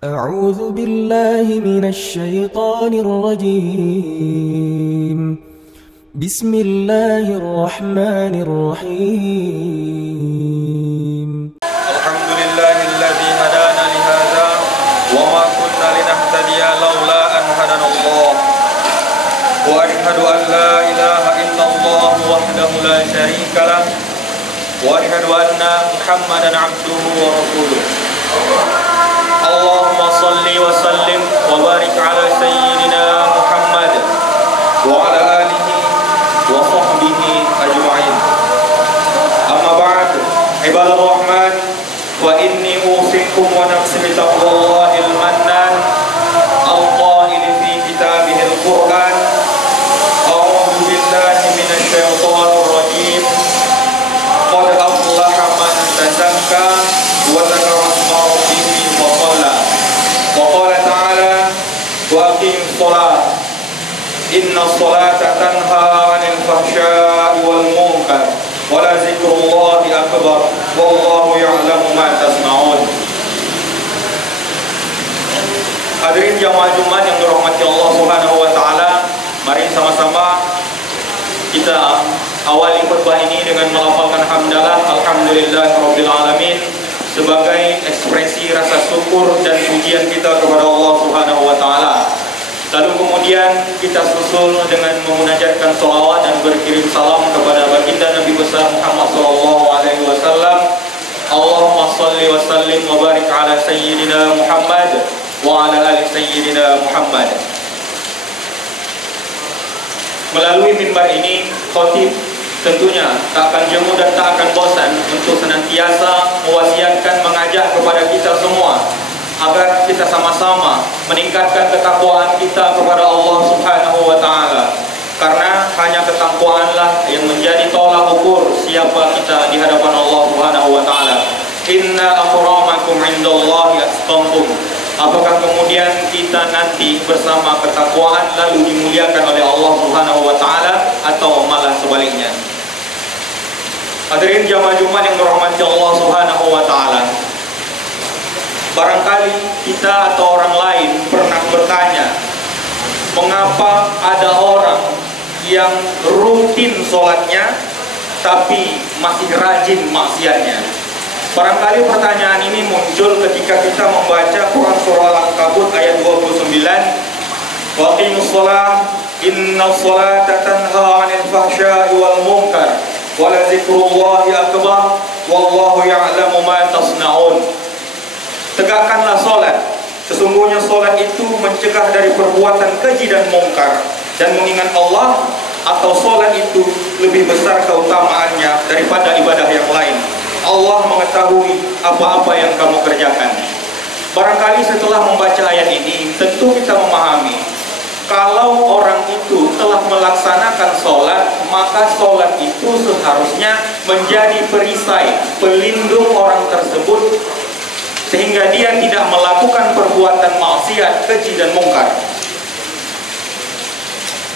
أعوذ بالله من الشيطان الرجيم. بسم الله الرحمن الرحيم. الحمد لله الذي هدانا لهذا وما كنا لنهتدي لولا أن هدانا الله وأشهد أن لا إله إلا الله وحده لا شريك له وأشهد أن محمدا عبده ورسوله. اللهم صل وسلم وبارك على سيدنا محمد وعلى آله وصحبه أجمعين. أما بعد عباد الرحمن وإني أوصيكم ونفسي بتقوى الله المنان القائل في كتابه القرآن: أعوذ بالله من الشيطان الرجيم. قد أفلح من تزكى وذكر اسم ربه فصلى. وقال تعالى: وأقم الصلاة إن الصلاة تنهى عن الفحشاء والمنكر ولذكر الله أكبر والله يعلم ما تصنعون. Hadirin jamaah Jumat yang dirahmati Allah Subhanahu wa taala, mari sama-sama kita awali khutbah ini dengan melafalkan hamdalah alhamdulillahirabbil alamin sebagai ekspresi rasa syukur dan pujian kita kepada Allah Subhanahu wa taala. Lalu kemudian kita susul dengan memunajatkan salawat dan berkirim salam kepada baginda Nabi besar Muhammad sallallahu alaihi wasallam. Allahumma shalli wa sallim wa barik ala sayyidina Muhammad wa ala ali sayyidina Muhammad. Melalui mimbar ini, khatib tentunya tak akan jemu dan tak akan bosan untuk senantiasa mewasiatkan, mengajak kepada kita semua agar kita sama-sama meningkatkan ketakwaan kita kepada Allah Subhanahu wa taala. Karena hanya ketakwaanlah yang menjadi tolak ukur siapa kita di hadapan Allah Subhanahu wa taala. Inna akramakum indallahi atqakum. Apakah kemudian kita nanti bersama ketakwaan lalu dimuliakan oleh Allah Subhanahu wa taala atau malah sebaliknya? Hadirin jamaah Jumat yang dirahmati Allah Subhanahu wa taala. Barangkali kita atau orang lain pernah bertanya, mengapa ada orang yang rutin sholatnya tapi masih rajin maksiatnya? Barangkali pertanyaan ini muncul ketika kita membaca Quran surah Al-Ankabut ayat 29. Wa aqimus shalah innas sholata tanha 'anil fahsya'i wal munkar wa la dzikrullahi akbar wallahu ya'lamu ma tasna'un. Tegakkanlah sholat, sesungguhnya sholat itu mencegah dari perbuatan keji dan mungkar, dan mengingat Allah atau sholat itu lebih besar keutamaannya daripada ibadah yang lain. Allah mengetahui apa-apa yang kamu kerjakan. Barangkali setelah membaca ayat ini, tentu kita memahami kalau orang itu telah melaksanakan sholat, maka sholat itu seharusnya menjadi perisai, pelindung orang tersebut sehingga dia tidak melakukan perbuatan maksiat, keji dan mungkar.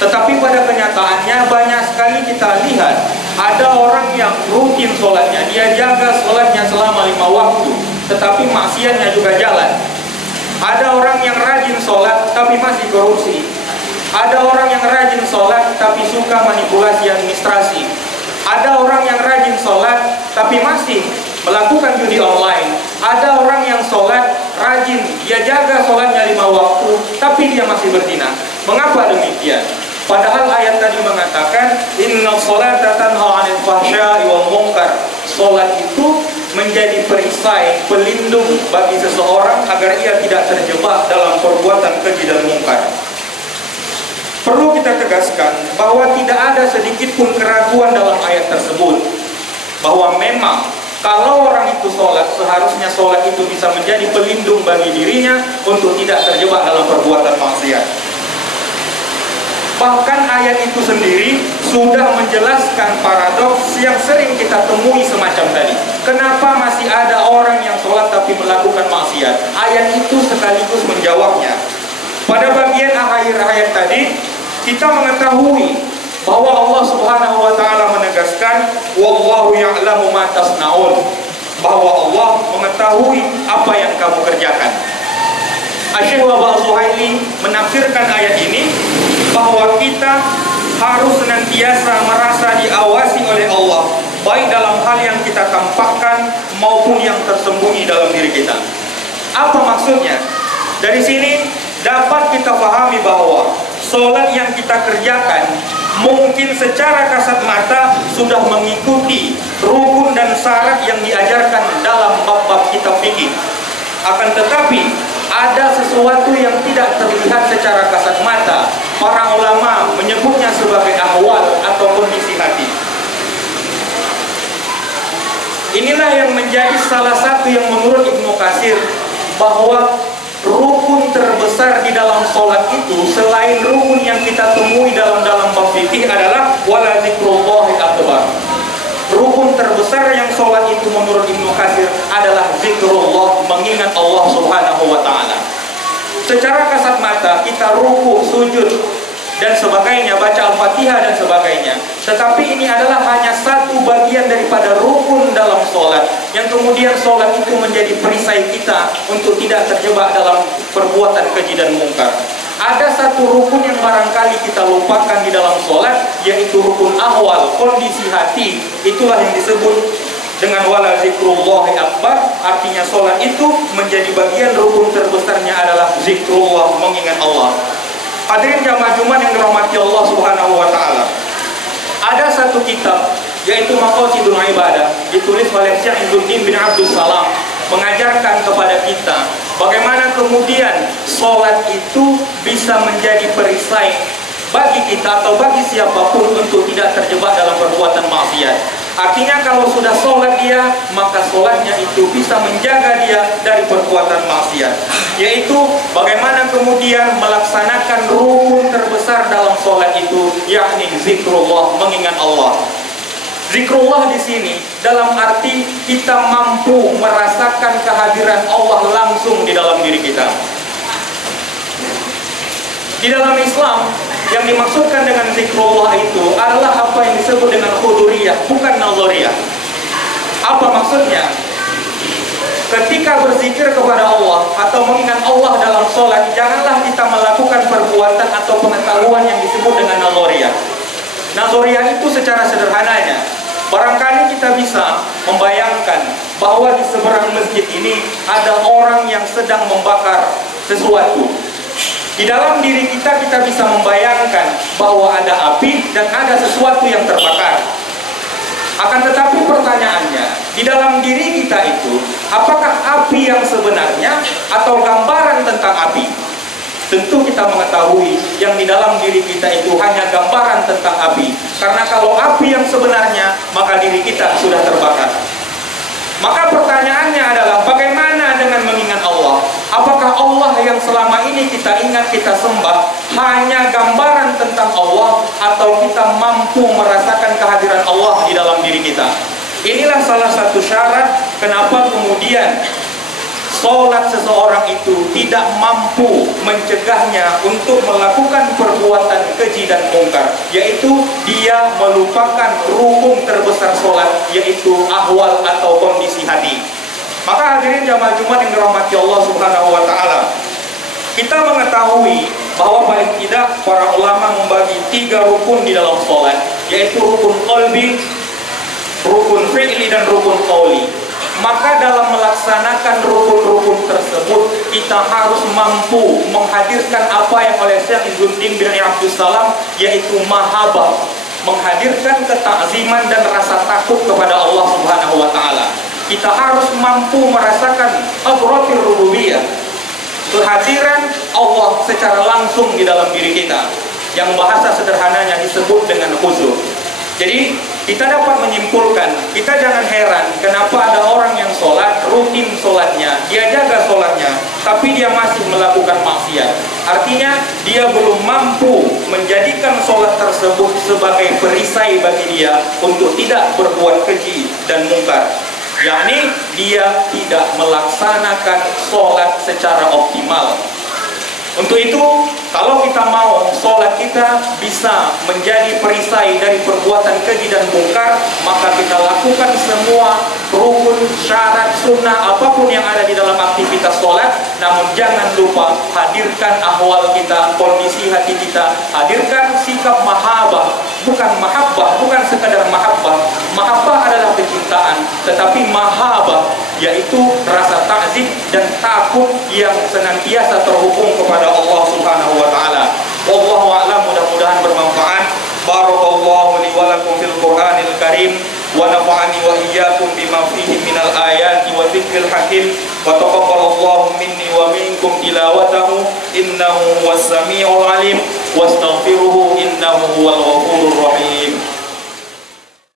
Tetapi pada kenyataannya banyak sekali kita lihat ada orang yang rutin sholatnya, dia jaga sholatnya selama 5 waktu, tetapi maksiatnya juga jalan. Ada orang yang rajin sholat tapi masih korupsi. Ada orang yang rajin sholat tapi suka manipulasi administrasi. Ada orang yang rajin sholat tapi masih melakukan judi online. Ada orang yang sholat rajin, dia jaga sholatnya 5 waktu, tapi dia masih berzina. Mengapa demikian? Padahal ayat tadi mengatakan inna sholata tanha 'anil fahsya'i wal munkar. Sholat itu menjadi perisai, pelindung bagi seseorang agar ia tidak terjebak dalam perbuatan keji dan mungkar. Perlu kita tegaskan bahwa tidak ada sedikit pun keraguan dalam ayat tersebut, bahwa memang kalau orang itu sholat, seharusnya sholat itu bisa menjadi pelindung bagi dirinya untuk tidak terjebak dalam perbuatan maksiat. Bahkan ayat itu sendiri sudah menjelaskan paradoks yang sering kita temui semacam tadi. Kenapa masih ada orang yang sholat tapi melakukan maksiat? Ayat itu sekaligus menjawabnya. Pada bagian akhir ayat tadi, kita mengetahui bahwa Allah Subhanahu wa taala menegaskan wallahu ya'lamu ma tasnaun, bahwa Allah mengetahui apa yang kamu kerjakan. Syekh Wahbah Zuhaili menafsirkan ayat ini bahwa kita harus senantiasa merasa diawasi oleh Allah, baik dalam hal yang kita tampakkan maupun yang tersembunyi dalam diri kita. Apa maksudnya? Dari sini dapat kita pahami bahwa sholat yang kita kerjakan mungkin secara kasat mata sudah mengikuti rukun dan syarat yang diajarkan dalam bab-bab kitab fikih. Akan tetapi ada sesuatu yang tidak terlihat secara kasat mata. Para ulama menyebutnya sebagai ahwal atau kondisi hati. Inilah yang menjadi salah satu yang menurut Ibnu Katsir, bahwa rukun terbesar di dalam sholat itu selain rukun yang kita temui dalam bab fikih adalah wala zikrullahi akbar. Rukun terbesar yang sholat itu menurut Ibnu Katsir adalah zikrullah, mengingat Allah Subhanahu wa ta'ala. Secara kasat mata kita ruku, sujud dan sebagainya, baca Al-Fatihah dan sebagainya, tetapi ini adalah hanya satu bagian daripada rukun dalam sholat, yang kemudian sholat itu menjadi perisai kita untuk tidak terjebak dalam perbuatan keji dan mungkar. Ada satu rukun yang barangkali kita lupakan di dalam sholat, yaitu rukun ahwal, kondisi hati. Itulah yang disebut dengan wala zikrullahi akbar. Artinya sholat itu menjadi bagian rukun terbesarnya adalah zikrullah, mengingat Allah. Hadirin jamaah Jumat yang dirahmati Allah Subhanahu wa ta'ala, ada satu kitab yaitu Maqasidul Ibadah, ditulis oleh Syekh Izzuddin bin Abdul Salam, mengajarkan kepada kita bagaimana kemudian sholat itu bisa menjadi perisai bagi kita atau bagi siapapun untuk tidak terjebak dalam perbuatan maksiat. Artinya kalau sudah sholat dia, maka sholatnya itu bisa menjaga dia dari perbuatan maksiat. Yaitu bagaimana kemudian melaksanakan rukun terbesar dalam sholat itu, yakni zikrullah, mengingat Allah. Zikrullah di sini dalam arti kita mampu merasakan kehadiran Allah langsung di dalam diri kita. Di dalam Islam, yang dimaksudkan dengan zikrullah itu adalah apa yang disebut dengan huduriyah, bukan nazariyah. Apa maksudnya? Ketika berzikir kepada Allah atau mengingat Allah dalam sholat, janganlah kita melakukan perbuatan atau pengetahuan yang disebut dengan nazariyah. Nazariyah itu secara sederhananya, barangkali kita bisa membayangkan bahwa di seberang masjid ini ada orang yang sedang membakar sesuatu. Di dalam diri kita bisa membayangkan bahwa ada api dan ada sesuatu yang terbakar. Akan tetapi pertanyaannya, di dalam diri kita itu, apakah api yang sebenarnya atau gambaran tentang api? Tentu kita mengetahui yang di dalam diri kita itu hanya gambaran tentang api. Karena kalau api yang sebenarnya, maka diri kita sudah terbakar. Maka pertanyaannya adalah bagaimana dengan mengingat Allah? Apakah Allah yang selama ini kita ingat, kita sembah hanya gambaran tentang Allah, atau kita mampu merasakan kehadiran Allah di dalam diri kita? Inilah salah satu syarat kenapa kemudian sholat seseorang itu tidak mampu mencegahnya untuk melakukan perbuatan keji dan mungkar, yaitu dia melupakan rukun terbesar sholat, yaitu ahwal atau kondisi hati. Maka hadirin jamaah Jumat yang dirahmati Allah Subhanahu wa ta'ala, kita mengetahui bahwa paling tidak para ulama membagi 3 rukun di dalam sholat, yaitu rukun qalbi, rukun fi'li, dan rukun qauli. Maka dalam melaksanakan rukun-rukun tersebut, kita harus mampu menghadirkan apa yang oleh Syekh Izzuddin bin Abdul Salam, yaitu mahabbah, menghadirkan ketakziman dan rasa takut kepada Allah Subhanahu wa ta'ala. Kita harus mampu merasakan hadratir rububiyah, kehadiran Allah secara langsung di dalam diri kita, yang bahasa sederhananya disebut dengan khusyuk. Jadi kita dapat menyimpulkan, kita jangan heran kenapa ada orang yang sholat, rutin sholatnya, dia jaga sholatnya, tapi dia masih melakukan maksiat. Artinya dia belum mampu menjadikan sholat tersebut sebagai perisai bagi dia untuk tidak berbuat keji dan mungkar. Yakni dia tidak melaksanakan sholat secara optimal. Untuk itu, kalau kita mau sholat kita bisa menjadi perisai dari perbuatan keji dan mungkar, maka kita lakukan semua rukun, syarat, sunnah, apapun yang ada di dalam aktivitas sholat. Namun jangan lupa hadirkan ahwal kita, kondisi hati kita, hadirkan sikap mahabbah, bukan mahabbah, bukan sekadar mahabbah. Mahabbah adalah kecintaan, tetapi mahabbah yaitu rasa takzim dan takut yang senantiasa terhubung kepada Allah Subhanahu wa taala. Wallahu a'lam, mudah-mudahan bermanfaat. Barakallahu li wa lakum fil Qur'anil Karim wa nafa'ani wa iyyakum bima fihi minal ayati wa dzikril hakim wa taqabbalallahu minni wa minkum tilawatahu innahu huwas samiul alim wastaghfiruhu innahu huwal ghafurur rahim.